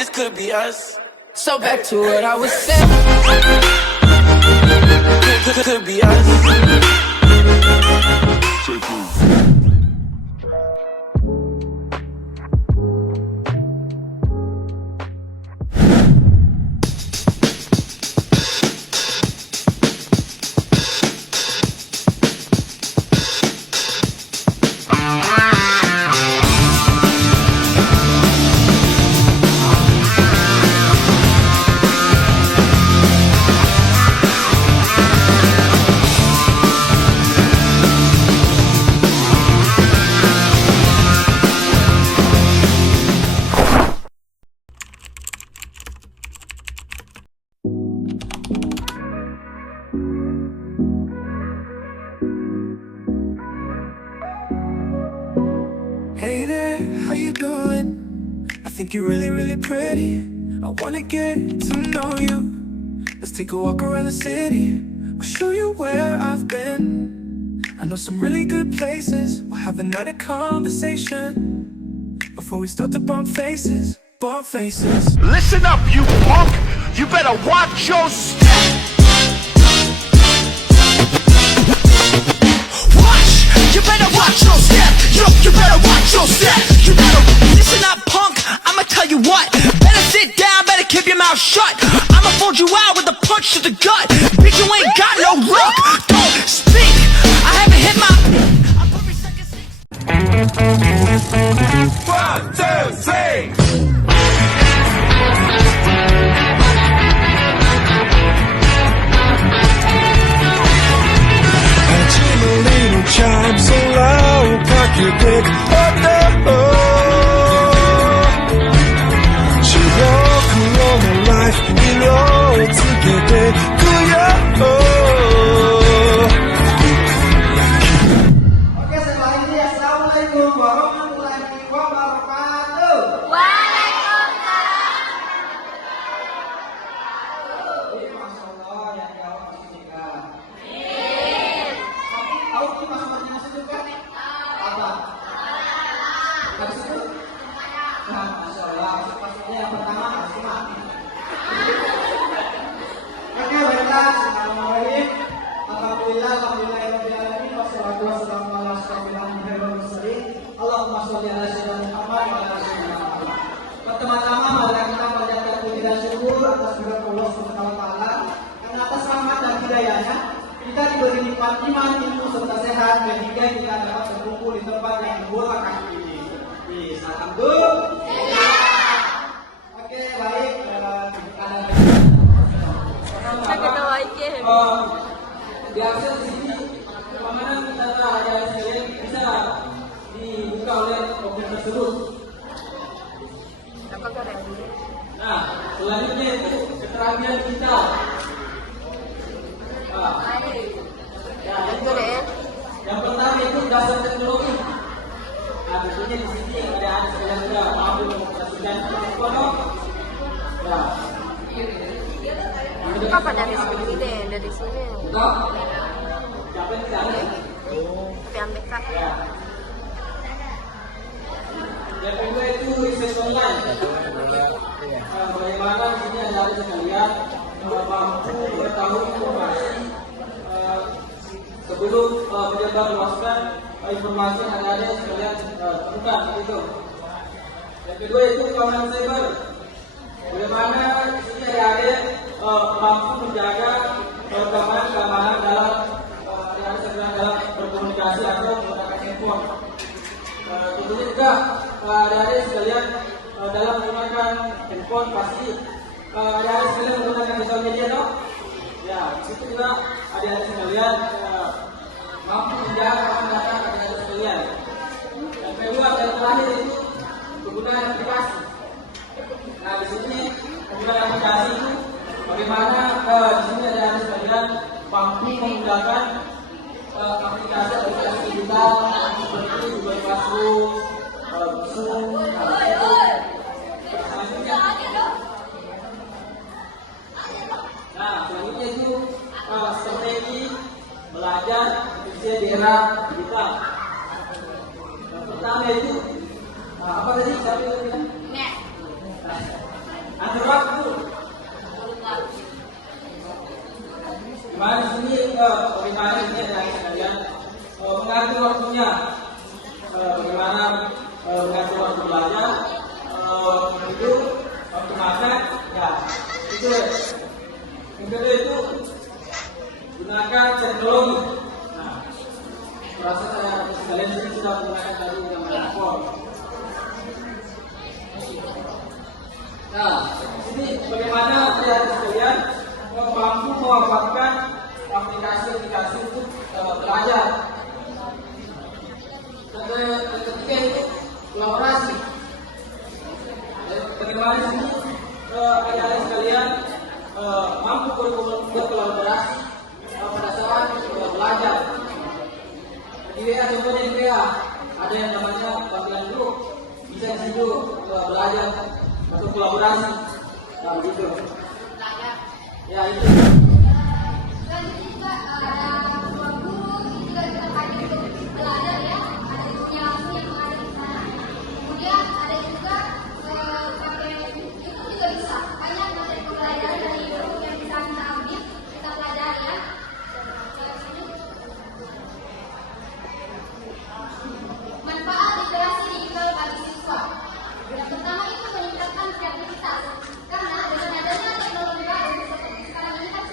this could be us. So back to what I was saying. Could be us. Hey there, how you doing? I think you're really, really pretty. I wanna get to know you. Let's take a walk around the city. I'll show you where I've been. I know some really good places. We'll have another conversation before we start to bump faces. Bump faces. Listen up, you punk! You better watch your step! You better watch your step. You better watch your step. You better listen up, punk. I'ma tell you what. Better sit down, better keep your mouth shut. I'ma fold you out with a punch to the gut. Bitch, you ain't got no luck. Don't speak. I haven't hit my peak. I'm every second six. 1, 2, 3 Chime so loud, cock your dick up the 즐거운 life 일로 어떻게 돼 그야 Oke, setelah ini assalamualaikum warahmatullahi wabarakatuh. Masya Allah, yang jawab masih juga. Tahu sih maksudnya nasi juga? Apa? Nasi itu? Nah, Masya Allah, maksudnya yang pertama harus mati. Oke, baiklah. Bismillahirrahmanirrahim. Alhamdulillah, alhamdulillahirrahmanirrahim. Wassalatu wassalamu ala asyrofil anbiya'i wal mursalin. Allahumma sholli ala sayyidina Muhammad wa ala sayyidina Muhammad. Pertama-tama marilah kita panjatkan puji dan syukur atas kehadirat Allah Subhanahu wa taala yang atas rahmat dan hidayahnya kita diberi nikmat iman, ilmu serta sehat sehingga kita dapat berkumpul di tempat yang berbarakah ini. Alhamdulillah. Oke, baik. Biasa di sini pengamanan kita ada sekalian bisa dibuka oleh mobil tersebut. Nah, selanjutnya itu keterangan kita. Yang pertama itu dasar teknologi. Nah, tentunya di sini ada sekalian sudah mampu mengoperasikan smartphone. Ya. Apa dari sini deh, dari sini. Enggak. Siapa yang tidak ada? Tapi AMBK. Ya. Yang kedua itu research online. Bagaimana di sini ada sekalian mampu mengetahui informasi sebelum menyebar luaskan informasi yang ada sekalian temukan begitu. Yang kedua itu keamanan cyber. Bagaimana di sini ada mampu menjaga keamanan dalam dalam berkomunikasi atau menggunakan handphone. Tentunya juga adik-adik sekalian dalam menggunakan handphone pasti adik-adik sekalian menggunakan sosial media, no? Ya, di situ juga adik-adik sekalian mampu menjaga keamanan data adik-adik sekalian. Yang kedua dan terakhir itu penggunaan aplikasi. Nah, di sini penggunaan aplikasi itu bagaimana di sini adik-adik sekalian mampu menggunakan aplikasi digital seperti Google Classroom, Zoom, selanjutnya itu strategi belajar Indonesia di era digital. Yang pertama itu apa tadi? Siapa yang bilang? Itu ya. Yang kedua itu gunakan teknologi. Nah, merasa saya sekalian sini sudah menggunakan tadi yang handphone. Nah, ini bagaimana saya sekalian mampu memanfaatkan aplikasi-aplikasi untuk belajar. Yang ketiga itu kolaborasi. Bagaimana sih adik-adik sekalian mampu berkolaborasi pada saat belajar. Di WA contohnya di WA ada yang namanya panggilan grup, bisa di situ belajar atau kolaborasi. Nah, begitu. Ya itu. Manfaat literasi digital bagi siswa. Yang pertama itu meningkatkan kreativitas. Karena dengan adanya teknologi baru seperti sekarang ini kan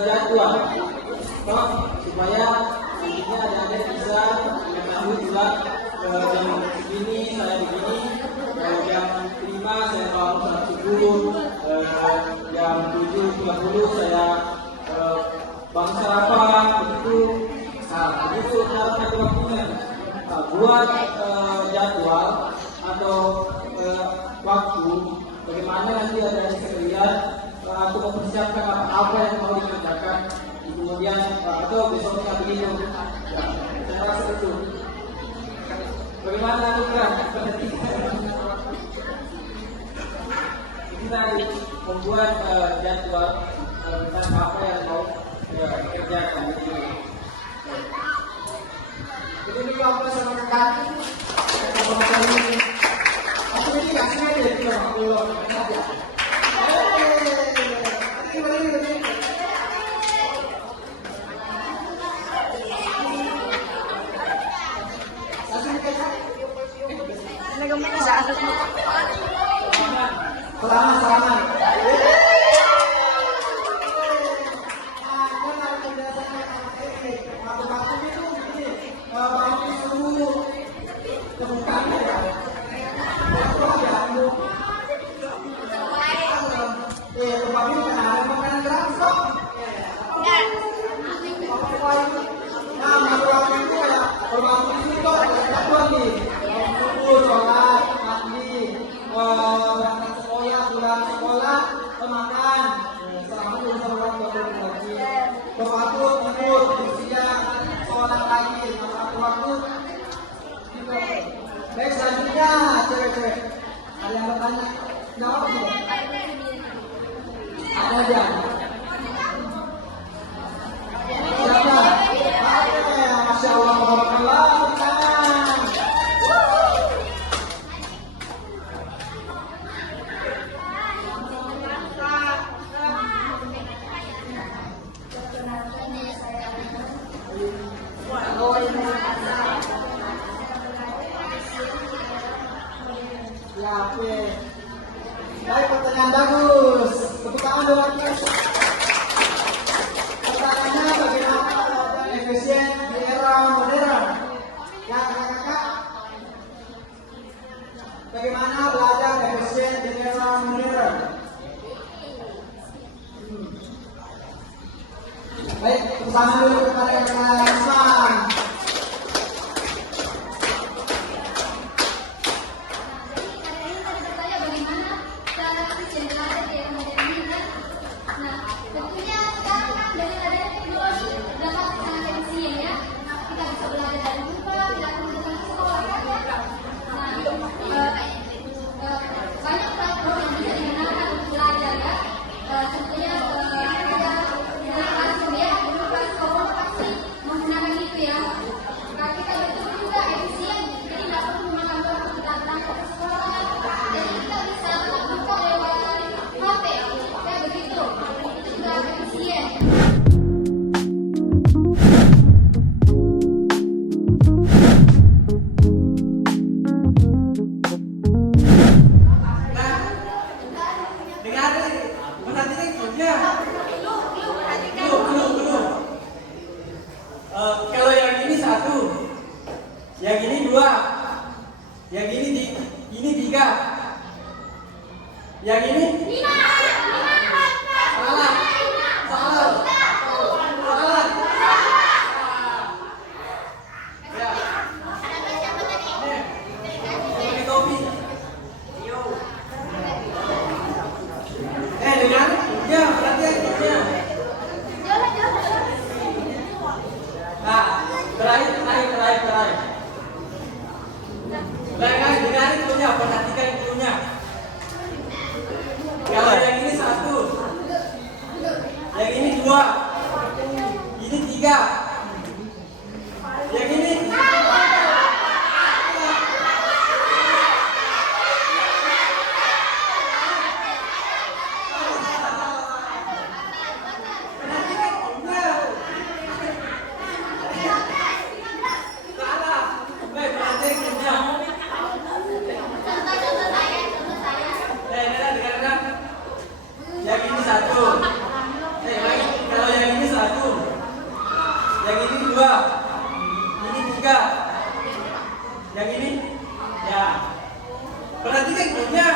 jadwal, toh supaya nantinya adik-adik bisa mengetahui juga jam begini saya begini, jam 5 saya bangun sholat subuh, jam 7.30 saya bangun sarapan, begitu. Nah, begitu cara ngatur waktunya. Nah, buat jadwal atau waktu bagaimana nanti ada sekalian aku mempersiapkan apa yang mau dikerjakan kemudian atau besoknya begitu ya, saya rasa itu bagaimana Nugra kita membuat jadwal tentang apa yang mau dikerjakan jadi ini apa sama kaki aku ini nggak sengaja jadi orang Selamat. Baik, selanjutnya cewek-cewek ada yang bertanya jawab dulu. Ada aja. Siapa? Masya Allah, Alhamdulillah. Ya, oke. Baik, pertanyaan bagus. Tepuk tangan dulu. Pertanyaannya bagaimana belajar efisien di era modern? Ya, kakak-kakak. Bagaimana belajar efisien di era modern? Baik, tepuk tangan dulu kepada kakak Isman. Kalau yang ini 1, yang ini 2, yang ini 3, yang ini 5. Salah. Ya. Pakai topi. Dengar? Ya, perhatian. Nah, terakhir. Dengarin punya, perhatikan punya. Kalau yang ini 1, yang ini 2, ini 3, yang ini. Yang ini 1. Kalau yang dua. Ini tiga. Yang ini? Ya. Perhatikan gurunya.